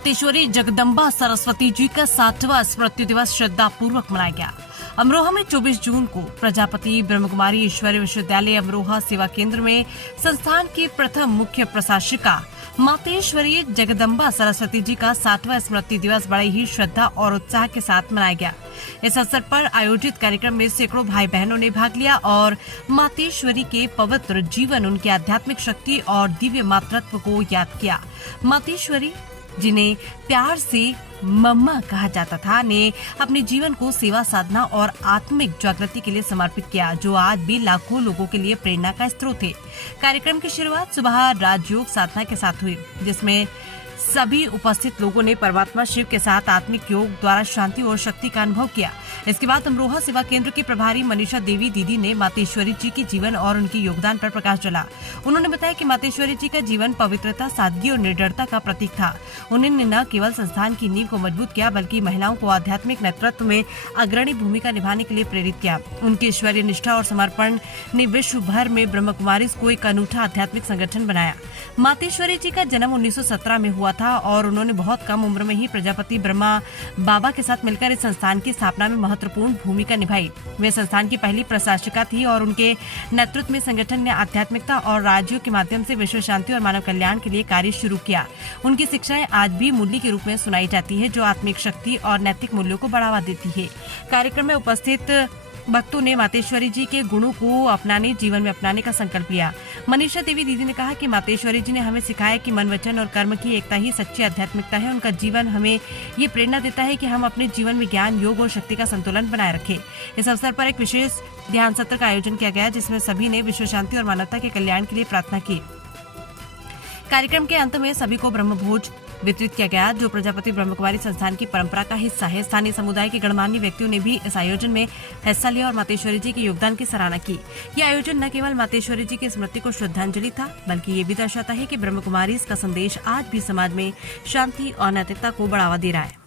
मातेश्वरी जगदम्बा सरस्वती जी का 60वां स्मृति दिवस श्रद्धा पूर्वक मनाया गया। अमरोहा में 24 जून को प्रजापति ब्रह्मकुमारी ईश्वरी विश्वविद्यालय अमरोहा सेवा केंद्र में संस्थान की प्रथम मुख्य प्रशासिका मातेश्वरी जगदम्बा सरस्वती जी का 60वां स्मृति दिवस बड़े ही श्रद्धा और उत्साह के साथ मनाया गया। इस अवसर पर आयोजित कार्यक्रम में सैकड़ों भाई बहनों ने भाग लिया और मातेश्वरी के पवित्र जीवन, उनकी आध्यात्मिक शक्ति और दिव्य मातृत्व को याद किया। मातेश्वरी, जिन्हें प्यार से मम्मा कहा जाता था, ने अपने जीवन को सेवा साधना और आत्मिक जागृति के लिए समर्पित किया, जो आज भी लाखों लोगों के लिए प्रेरणा का स्रोत है। कार्यक्रम की शुरुआत सुबह राजयोग साधना के साथ हुई, जिसमें सभी उपस्थित लोगों ने परमात्मा शिव के साथ आत्मिक योग द्वारा शांति और शक्ति का अनुभव किया। इसके बाद अमरोहा सेवा केंद्र की प्रभारी मनीषा देवी दीदी ने मातेश्वरी जी के जीवन और उनके योगदान पर प्रकाश डाला। उन्होंने बताया कि मातेश्वरी जी का जीवन पवित्रता, सादगी और निडरता का प्रतीक था। उन्होंने न केवल संस्थान की नींव को मजबूत किया, बल्कि महिलाओं को आध्यात्मिक नेतृत्व में अग्रणी भूमिका निभाने के लिए प्रेरित किया। उनकी ईश्वरीय निष्ठा और समर्पण ने विश्व भर में ब्रह्म कुमारीज को एक अनूठा आध्यात्मिक संगठन बनाया। मातेश्वरी जी का जन्म 1917 में हुआ था और उन्होंने बहुत कम उम्र में ही प्रजापति ब्रह्मा बाबा के साथ मिलकर इस संस्थान की स्थापना में महत्वपूर्ण भूमिका निभाई। वे संस्थान की पहली प्रशासिका थी और उनके नेतृत्व में संगठन ने आध्यात्मिकता और राज्यों के माध्यम से विश्व शांति और मानव कल्याण के लिए कार्य शुरू किया। उनकी शिक्षाएं आज भी मूल्य के रूप में सुनाई जाती है, जो आत्मिक शक्ति और नैतिक मूल्यों को बढ़ावा देती है। कार्यक्रम में उपस्थित भक्तों ने मातेश्वरी जी के गुणों को जीवन में अपनाने का संकल्प लिया। मनीषा देवी दीदी ने कहा कि मातेश्वरी जी ने हमें सिखाया कि मन, वचन और कर्म की एकता ही सच्ची आध्यात्मिकता है। उनका जीवन हमें ये प्रेरणा देता है कि हम अपने जीवन में ज्ञान, योग और शक्ति का संतुलन बनाए रखें। इस अवसर पर एक विशेष ध्यान सत्र का आयोजन किया गया, जिसमें सभी ने विश्व शांति और मानवता के कल्याण के लिए प्रार्थना की। कार्यक्रम के अंत में सभी को ब्रह्मभोज वितरित किया गया, जो प्रजापति ब्रह्मकुमारी संस्थान की परंपरा का हिस्सा है। स्थानीय समुदाय के गणमान्य व्यक्तियों ने भी इस आयोजन में हिस्सा लिया और मातेश्वरी जी के योगदान की सराहना की। यह आयोजन न केवल मातेश्वरी जी की स्मृति को श्रद्धांजलि था, बल्कि ये भी दर्शाता है कि ब्रह्मकुमारी का संदेश आज भी समाज में शांति और नैतिकता को बढ़ावा दे रहा है।